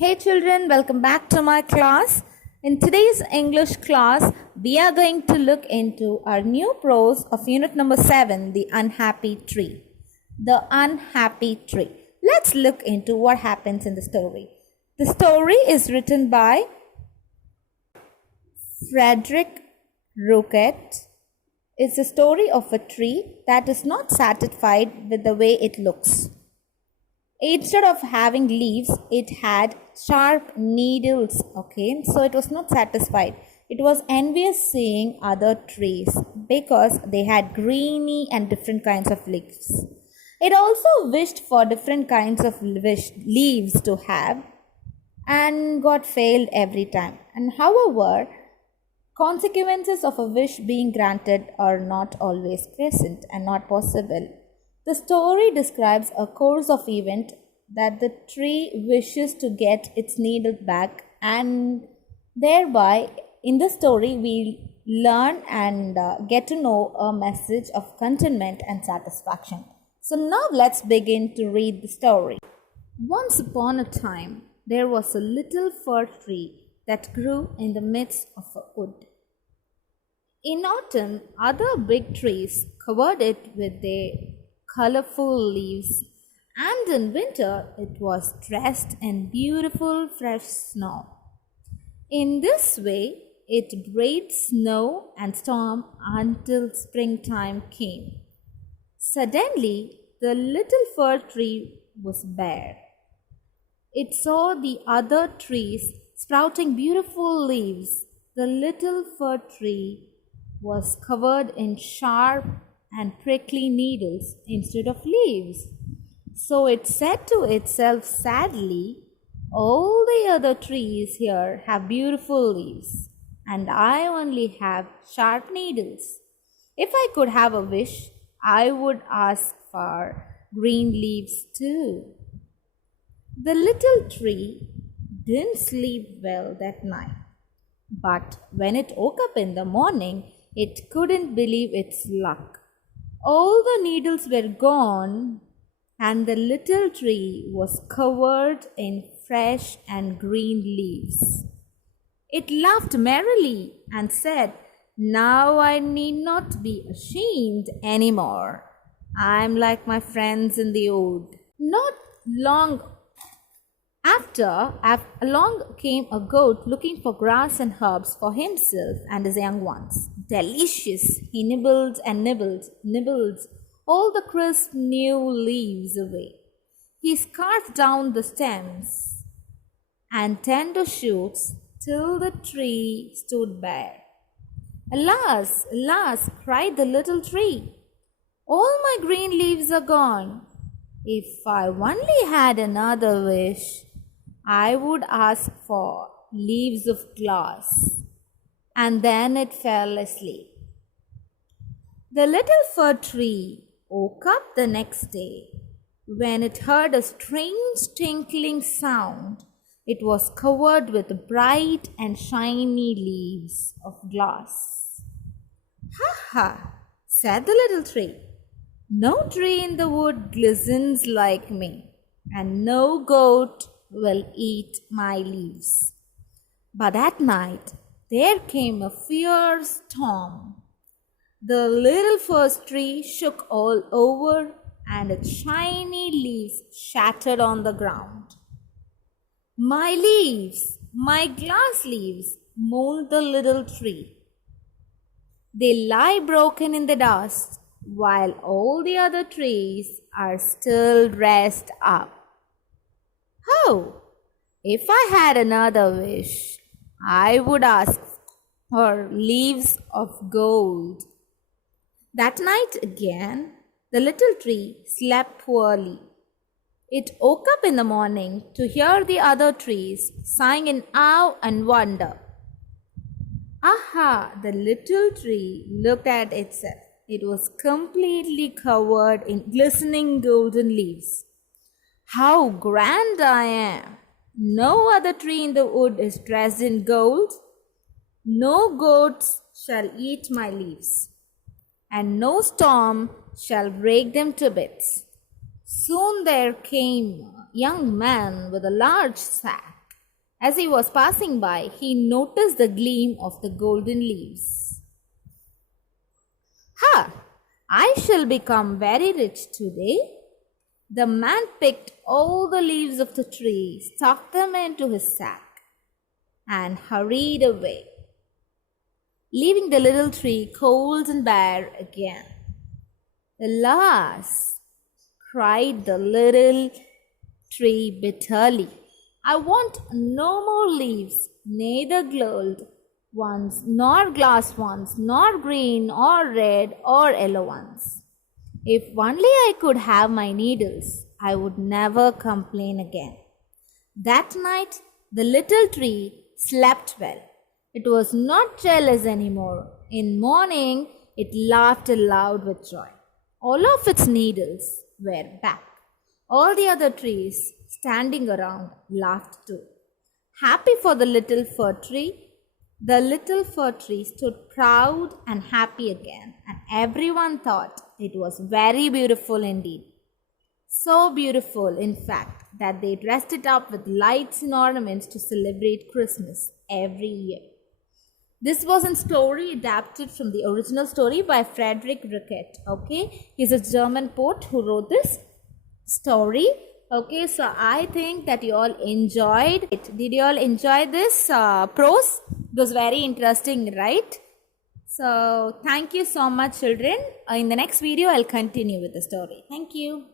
Hey children, welcome back to my class. In today's English class, we are going to look into our new prose of unit number 7, The Unhappy Tree. The Unhappy Tree. Let's look into what happens in the story. The story is written by Frederick Roquette. It's a story of a tree that is not satisfied with the way it looks. Instead of having leaves, it had sharp needles. Okay, so it was not satisfied. It was envious seeing other trees because they had greeny and different kinds of leaves. It also wished for different kinds of leaves to have and got failed every time. And however, consequences of a wish being granted are not always present and not possible. The story describes a course of event that the tree wishes to get its needle back, and thereby in the story we learn and get to know a message of contentment and satisfaction. So now let's begin to read the story. Once upon a time there was a little fir tree that grew in the midst of a wood. In autumn, other big trees covered it with their colorful leaves, and in winter it was dressed in beautiful fresh snow. In this way, it braved snow and storm until springtime came. Suddenly, the little fir tree was bare. It saw the other trees sprouting beautiful leaves. The little fir tree was covered in sharp and prickly needles instead of leaves. So it said to itself sadly, "All the other trees here have beautiful leaves, and I only have sharp needles. If I could have a wish, I would ask for green leaves too." The little tree didn't sleep well that night, but when it woke up in the morning, it couldn't believe its luck. All the needles were gone, and the little tree was covered in fresh and green leaves. It laughed merrily and said, "Now I need not be ashamed any more. I'm like my friends in the wood." Not long after, along came a goat looking for grass and herbs for himself and his young ones. Delicious! He nibbled all the crisp new leaves away. He scarfed down the stems and tender shoots till the tree stood bare. "Alas, alas!" cried the little tree. "All my green leaves are gone. If I only had another wish, I would ask for leaves of glass." And then it fell asleep. The little fir tree woke up the next day when it heard a strange tinkling sound. It was covered with bright and shiny leaves of glass. "Ha ha!" said the little tree. "No tree in the wood glistens like me, and no goat will eat my leaves." But that night there came a fierce storm. The little fir tree shook all over, and its shiny leaves shattered on the ground. "My leaves, my glass leaves," moaned the little tree. "They lie broken in the dust, while all the other trees are still dressed up. Oh, if I had another wish, I would ask for leaves of gold." That night again, the little tree slept poorly. It woke up in the morning to hear the other trees sighing in awe and wonder. Aha! The little tree looked at itself. It was completely covered in glistening golden leaves. "How grand I am! No other tree in the wood is dressed in gold. No goats shall eat my leaves, and no storm shall break them to bits." Soon there came a young man with a large sack. As he was passing by, he noticed the gleam of the golden leaves. Ha! I shall become very rich today. The man picked all the leaves of the tree, stuffed them into his sack, and hurried away, leaving the little tree cold and bare again. Alas! Cried the little tree bitterly. I want no more leaves, neither gold ones, nor glass ones, nor green, or red, or yellow ones. If only I could have my needles, I would never complain again. That night, the little tree slept well. It was not jealous anymore. In morning, it laughed aloud with joy. All of its needles were back. All the other trees standing around laughed too. Happy for the little fir tree, the little fir tree stood proud and happy again, and everyone thought it was very beautiful indeed. So beautiful, in fact, that they dressed it up with lights and ornaments to celebrate Christmas every year. This was a story adapted from the original story by Frederick Rickett. Okay, he's a German poet who wrote this story. Okay, so I think that you all enjoyed it. Did you all enjoy this prose? It was very interesting, right? So thank you so much, children. In the next video, I'll continue with the story. Thank you.